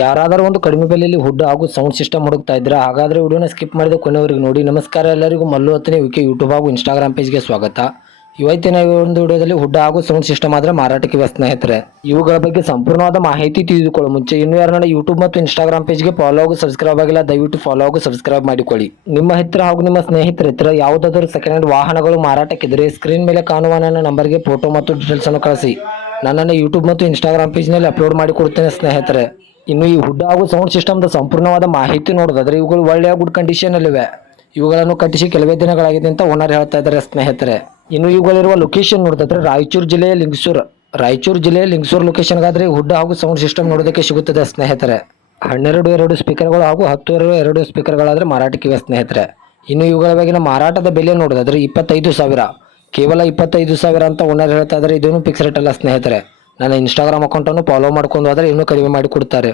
ಯಾರಾದರೂ ಒಂದು ಕಡಿಮೆ ಬೆಲೆಯಲ್ಲಿ ಹುಡ್ ಹಾಗೂ ಸೌಂಡ್ ಸಿಸ್ಟಮ್ ಹುಡುಕ್ತಾ ಇದ್ರೆ ಹಾಗಾದ್ರೆ ವಿಡಿಯೋನ ಸ್ಕಿಪ್ ಮಾಡಿದ ಕೊನೆವರೆಗೆ ನೋಡಿ. ನಮಸ್ಕಾರ ಎಲ್ಲರಿಗೂ ಮಲ್ಲು ಹತ್ತನೇ ವಿಕೆ ಯೂಟ್ಯೂಬ್ ಹಾಗೂ ಇನ್ಸ್ಟಾಗ್ರಾಮ್ ಪೇಜ್ಗೆ ಸ್ವಾಗತ. ಇವತ್ತಿನ ಈ ಒಂದು ವಿಡಿಯೋದಲ್ಲಿ ಹುಡ್ ಹಾಗೂ ಸೌಂಡ್ ಸಿಸ್ಟಮ್ ಆದರೆ ಮಾರಾಟಕ್ಕೆ ಸ್ನೇಹಿತರೆ, ಇವುಗಳ ಬಗ್ಗೆ ಸಂಪೂರ್ಣವಾದ ಮಾಹಿತಿ ತಿಳಿದುಕೊಳ್ಳೋ ಮುಂಚೆ ಇನ್ನು ಯಾರನ್ನ ಯೂಟ್ಯೂಬ್ ಮತ್ತು ಇನ್ಸ್ಟಾಗ್ರಾಮ್ ಪೇಜ್ಗೆ ಫಾಲೋ ಹಾಗೂ ಸಬ್ಸ್ಕ್ರೈಬ್ ಆಗಿಲ್ಲ, ದಯವಿಟ್ಟು ಫಾಲೋ ಹಾಗೂ ಸಬ್ಸ್ಕ್ರೈಬ್ ಮಾಡಿಕೊಳ್ಳಿ. ನಿಮ್ಮ ಹತ್ತಿರ ಹಾಗೂ ನಿಮ್ಮ ಸ್ನೇಹಿತರ ಹತ್ತಿರ ಯಾವುದಾದರೂ ಸೆಕೆಂಡ್ ಹ್ಯಾಂಡ್ ವಾಹನಗಳು ಮಾರಾಟಕ್ಕಿದ್ರೆ ಸ್ಕ್ರೀನ್ ಮೇಲೆ ಕಾಣುವ ನನ್ನ ನಂಬರ್ಗೆ ಫೋಟೋ ಮತ್ತು ಡೀಟೇಲ್ಸನ್ನು ಕಳಿಸಿ. ನನ್ನನ್ನು ಯೂಟ್ಯೂಬ್ ಮತ್ತು ಇನ್ಸ್ಟಾಗ್ರಾಮ್ ಪೇಜ್ನಲ್ಲಿ ಅಪ್ಲೋಡ್ ಮಾಡಿ ಕೊಡ್ತೇನೆ ಸ್ನೇಹಿತರೆ. ಇನ್ನು ಈ ಹುಡ್ ಹಾಗೂ ಸೌಂಡ್ ಸಿಸ್ಟಮ್ದ ಸಂಪೂರ್ಣವಾದ ಮಾಹಿತಿ ನೋಡೋದಾದ್ರೆ ಇವುಗಳು ಒಳ್ಳೆಯ ಗುಡ್ ಕಂಡೀಷನಲ್ಲಿವೆ ಇವುಗಳನ್ನು ಕಟ್ಟಿಸಿ ಕೆಲವೇ ದಿನಗಳಾಗಿದೆ ಅಂತ ಓನರ್ ಹೇಳ್ತಾ ಇದ್ದಾರೆ ಸ್ನೇಹಿತರೆ. ಇನ್ನು ಇವುಗಳಿರುವ ಲೊಕೇಶನ್ ನೋಡಿದ್ರೆ ರಾಯಚೂರು ಜಿಲ್ಲೆಯ ಲಿಂಗಸೂರು. ರಾಯಚೂರು ಜಿಲ್ಲೆಯ ಲಿಂಗಸೂರು ಲೊಕೇಶನ್ಗಾದ್ರೆ ಹುಡ್ ಹಾಗೂ ಸೌಂಡ್ ಸಿಸ್ಟಮ್ ನೋಡೋದಕ್ಕೆ ಸಿಗುತ್ತದೆ ಸ್ನೇಹಿತರೆ. ಹನ್ನೆರಡು, ಎರಡು ಸ್ಪೀಕರ್ಗಳು ಹಾಗೂ ಹತ್ತು, ಎರಡು ಸ್ಪೀಕರ್ಗಳಾದರೆ ಮಾರಾಟಕ್ಕಿವೆ ಸ್ನೇಹಿತರೆ. ಇನ್ನು ಇವುಗಳ ಬಗೆಗಿನ ಮಾರಾಟದ ಬೆಲೆ ನೋಡೋದಾದ್ರೆ ಇಪ್ಪತ್ತೈದು ಸಾವಿರ. ಕೇವಲ ಇಪ್ಪತ್ತೈದು ಸಾವಿರ ಅಂತ ಓನರ್ ಹೇಳ್ತಾ ಇದ್ದಾರೆ, ಇದೇನು ಫಿಕ್ಸ್ ರೇಟ್ ಅಲ್ಲ ಸ್ನೇಹಿತರೆ. ನನ್ನ ಇನ್ಸ್ಟಾಗ್ರಾಮ್ ಅಕೌಂಟನ್ನು ಫಾಲೋ ಮಾಡ್ಕೊಂಡು ಹೋದರೆ ಇನ್ನೂ ಕಡಿಮೆ ಮಾಡಿ ಕೊಡ್ತಾರೆ.